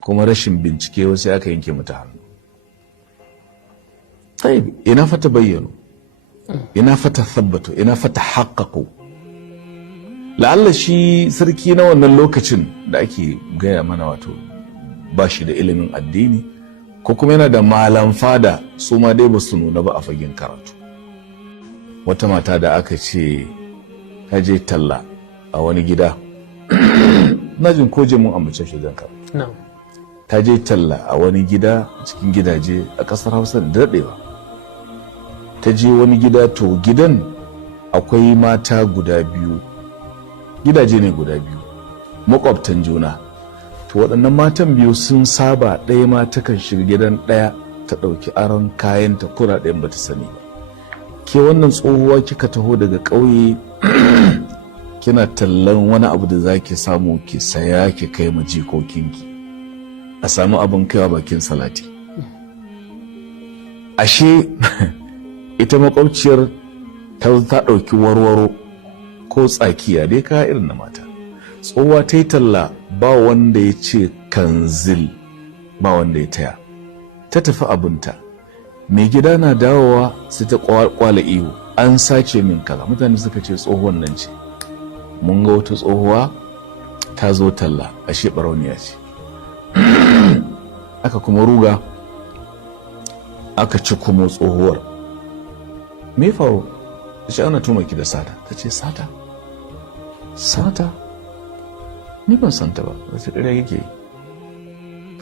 kuma rashin bincike wasu aka yanke mata hannu. Tayyib, ina fata bayyano, ina fata thabbato, ina fata haqqaqu. La'alla shi sarki na wannan lokacin da ake gaya mana wato ba shi da ilimin addini ko kuma yana da malam fada su ma dai ba su nuna ba a fagen karatu. Wata mata da aka ce ta je talla a wani gida na jin koje mun ambace shi zan kawo. Ta je talla a wani gida cikin gidaje a ƙasar Hausa da daɗewa. Ta je wani gida, to gidan akwai mata guda biyu, gidaje ne guda biyu makwabtan juna. To waɗannan matan biyu sun saba, ɗaya ma takan shiga gidan ɗaya ta ɗauki aron kayanta kuna ɗayan bata sani ba. Ke wannan tsohuwa kika taho daga ƙauye kina tallan wani abu da zaki samu ki saya ki kai ma jikokinki a samu abin kaiwa bakin salati. Ashe ita makwabciyar ta ɗauki warwaro ko tsakiya dai ka irin na mata. Tsohuwa ta yi talla, ba wanda ya ce kanzil, ba wanda ya taya, ta tafi abinta. Mai gida na dawowa sai ta kwala ihu, an sace min kaza. Mutane suka ce tsohuwan nan ce, mun ga wata tsohuwa ta zo talla, ashe barauniya ce. Aka kuma ruga aka ci kuma tsohuwar. Me faru? Ta ce ana tuma ki da sata. Ta ce sata? Sata? Ni ban santa ba. Ta ce ƙarya yake.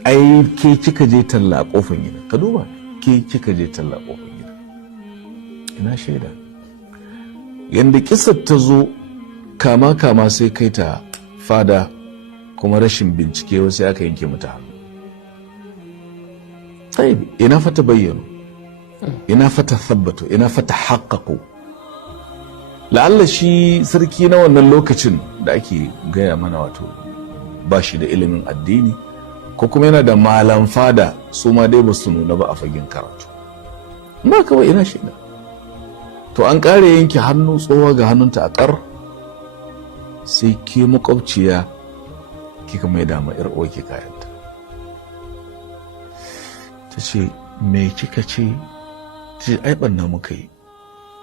Ai ke kika je talla a ƙofar gida. Ka duba, ke kika je talla a ƙofar gida. Ina shaida. Yanda kisar ta zo kama sai kai ta fada, kuma rashin bincike wasu aka yanke mata hannu. Tayyib, ina fata bayyano, ina fata thabbato, ina fata haqqaqu. La'alla shi sarki na wannan lokacin da ake gaya mana wato ba shi da ilimin addini ko kuma yana da malam fada su ma dai ba su nuna ba a fagen karatu. Ba kawai ina shaida. To an ƙare yanke hannu, tsohuwa ga hannunta a ƙar, sai ke makwabciya kika mai dama yar uwarki kayanta. Ta ce me kika ce? Ta ce ai ɓanna muka yi,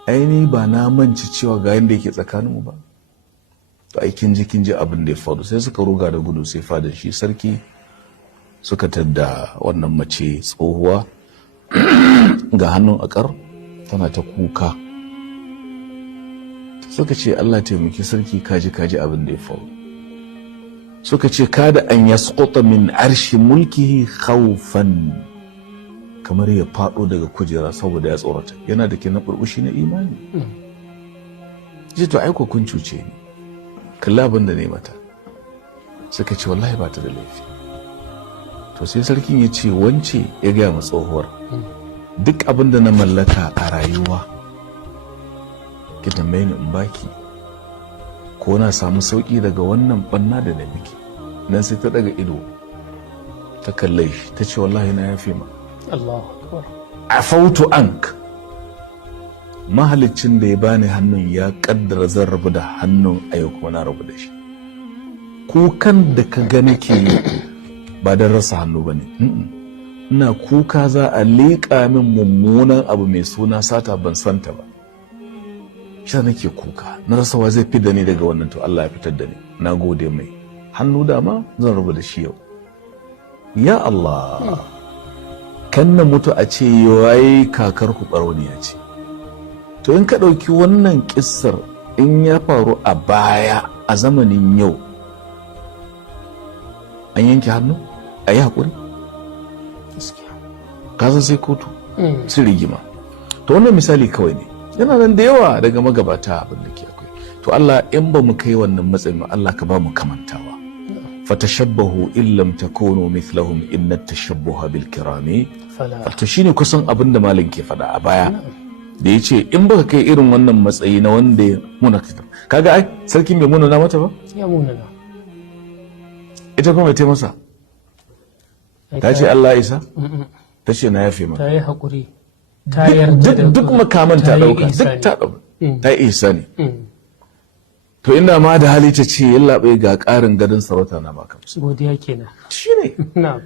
ai ni ba na manci cewa ga yanda yake tsakaninmu ba. To ai kin ji abin da ya faru. Sai suka ruga da gudu sai fada shi sarki suka tadda wannan mace tsohuwa ga hannun akar tana ta kuka. Suka ce Allah taimaki sarki, kaji abin da ya faru. Suka ce kada an yasquta min arshi mulkihi khawfan, kamar ya fado daga kujera saboda ya tsorata. Yana da kenan burbushi na imani. Ji to aiko kun cuce ni, kalla abin da ne mata. Suka ce wallahi ba ta da laifi. To sai sarkin ya ce wance, ya gaya ma tsohuwar, duk abin da na mallaka a rayuwa ki tambaye ni in baki, ko na samu sauki daga wannan banna da na miki. Nan sai ta daga ido ta kalle shi ta ce wallahi na yafe ma. Allahu akbar. Afautu ank. Mahalicin da ya bani hannun ya kaddara zan rabu da hannun a yau kuma na rabu da shi. Kukan da ka ga nake yi ba don rasa hannu bane. Ina kuka za a leƙa min mummunan abu mai suna sata, ban santa ba. Sha nake kuka, na rasa wa zai fidda ni daga wannan, to Allah ya fitar da ni, na gode mai. Hannu dama zan rabu da shi yau. Ya Allah, kan na mutu a ce yayi kakar ku barauniya ce. To in ka ɗauki wannan kissar, in ya faru a baya a zamanin yau, an yanke hannu a yi haƙuri, kasan sai kotu sai rigima. To wannan misali kawai ne, yana nan da yawa daga magabata abin da ke akwai. To Allah, in ba mu kai wannan matsayin ba, Allah ka ba mu kamantawa. Fatashabbahu in lam takunu mithlahum inna tashabbuha bil kirami. To shine kusan abin da malam ke faɗa a baya da yace in baka kai irin wannan matsayi na wanda ya muna. Kaga ai sarkin bai muna mata ba? Ya muna. Ita kuma ta masa. Ta ce Allah isa? Ta ce na yafe mata. Ta yi haƙuri. Ta yarda duk makaman ta dauka, duk ta dauka, ta yi ihsani. to inda ma da hali ta ce yallaɓe ga ƙarin gadon sarauta na baka godiya kenan. shi ne Na'am.